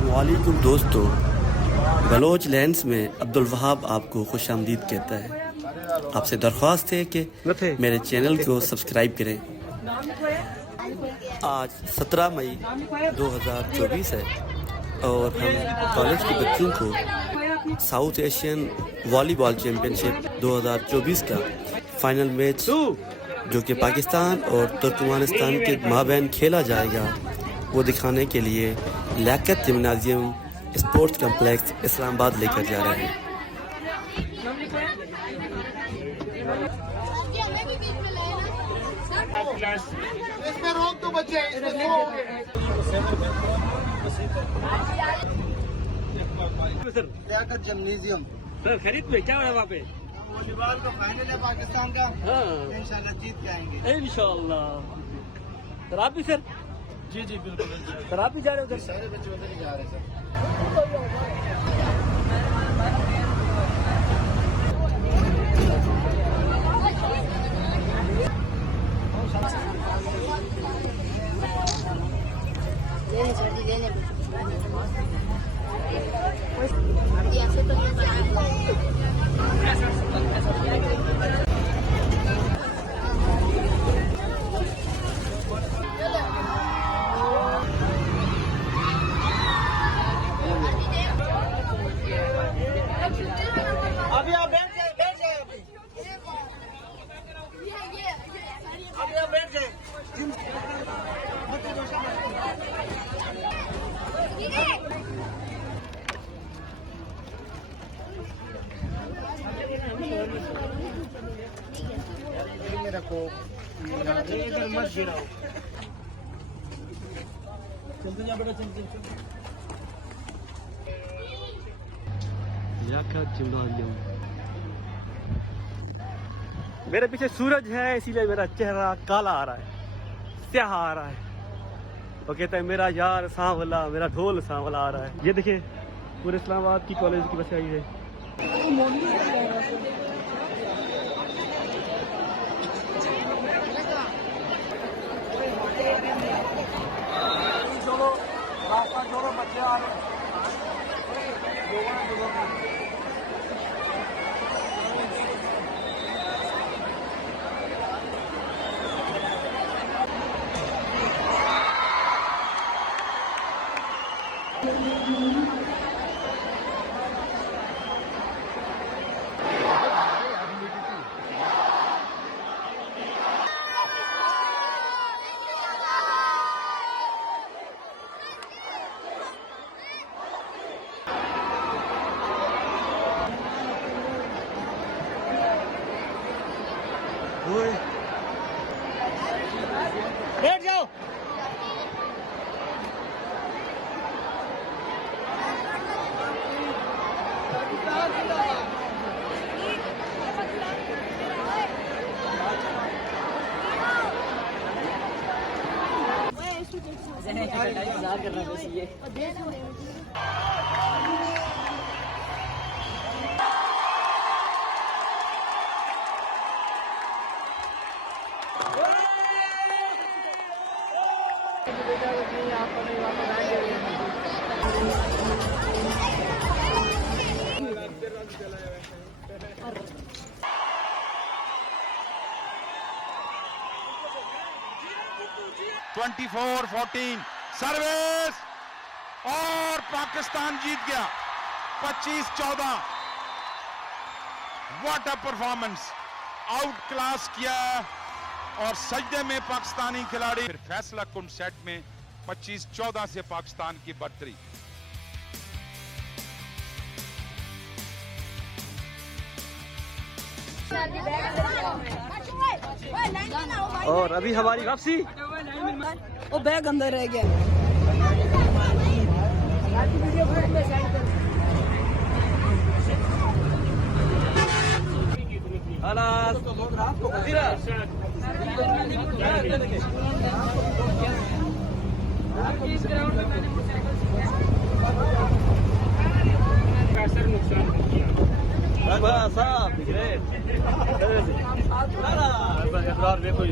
अस्सलामुअलैकुम दोस्तों, Bloch lands में अब्दुल वहाब आपको खुशामदीद कहता है। आपसे दरख्वास्त है कि मेरे चैनल को सब्सक्राइब करें। आज 17 मई 2024 है और हम कॉलेज के बच्चों को साउथ एशियन वॉलीबॉल चैम्पियनशिप 2024 का फाइनल मैच जो कि पाकिस्तान और तुर्कमेनिस्तान के माबैन खेला जाएगा वो दिखाने के लिए Liaquat gymnasium sports complex Islamabad लेकर जा रहे हैं। इसमें रोक तो बच्चे लियाकत जिम्नाजियम सर खरीद में क्या है वहाँ पे? वॉलीबॉल का फाइनल है पाकिस्तान का। हाँ इंशाल्लाह जीत के आएंगे इंशाल्लाह। सर आप भी सर? जी जी बिल्कुल सर आप भी जा रहे हो उधर? सारे बच्चे उधर ही जा रहे हैं अभी आप बैठ जाए अभी आप बैठ जाए रखो इधर मत गिराओ। चलते जा बेटा चल। लियाकत जिम्नाजियम। मेरे पीछे सूरज है इसीलिए मेरा चेहरा काला आ रहा है, स्याह आ रहा है। वो कहता है मेरा यार सांवला, मेरा ढोल सांवला आ रहा है। ये देखिए पूरे इस्लामाबाद की कॉलेज की बस आई है। रास्ता छोड़ो बच्चे आ रहे बैठ जाओ। इंतजार करना बस ये। ट्वेंटी 14 सर्विस और पाकिस्तान जीत गया 25-14। What a performance, out class किया और सजदे में पाकिस्तानी खिलाड़ी। फिर फैसला कुन सेट में 25-14 से पाकिस्तान की बढ़तरी। और अभी हमारी वापसी। वो बैग अंदर रह गया। साहब ग्रेट। देखो